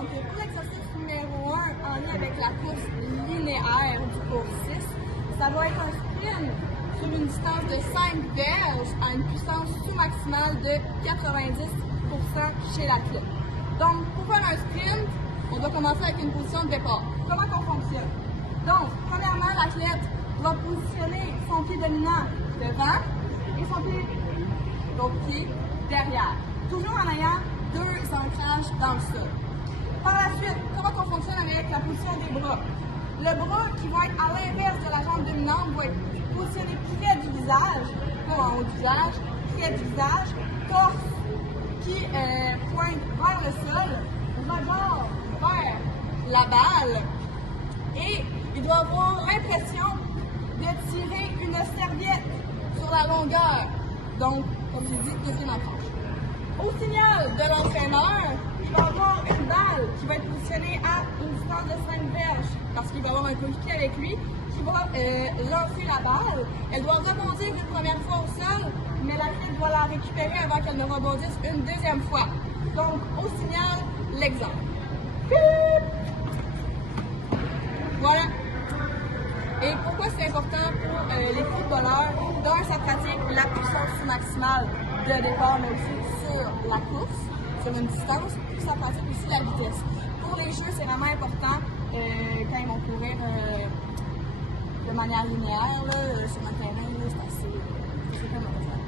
Donc, pour l'exercice numéro 1, en lien avec la course linéaire du cours 6, ça va être un sprint sur une distance de 5 verges à une puissance sous-maximale de 90% chez l'athlète. Donc, pour faire un sprint, on doit commencer avec une position de départ. Comment qu'on fonctionne? Donc, premièrement, l'athlète va positionner son pied dominant devant et son pied l'autre pied derrière, toujours en ayant 2 ancrages dans le sol. Par la suite, comment on fonctionne avec la position des bras? Le bras qui va être à l'inverse de la jambe dominante va être positionné près du visage, pas en haut du visage, près du visage, torse qui pointe vers le sol, regard vers la balle, et il doit avoir l'impression de tirer une serviette sur la longueur. Donc, comme j'ai dit, de pied en tranche. Au signal de l'entraîneur, il va avoir une balle qui va être positionnée à une distance de 5 verges parce qu'il va avoir un coéquipier avec lui qui va lancer la balle. Elle doit rebondir une première fois au sol, mais l'athlète doit la récupérer avant qu'elle ne rebondisse une deuxième fois. Donc, au signal, l'exemple. Voilà. Et pourquoi c'est important pour les footballeurs? D'un, ça pratique la puissance maximale de départ, mais aussi sur la course, sur une distance, puis ça pratique aussi la vitesse. Pour les jeux, c'est vraiment important quand ils vont courir de manière linéaire là, sur un terrain, c'est assez comme ça.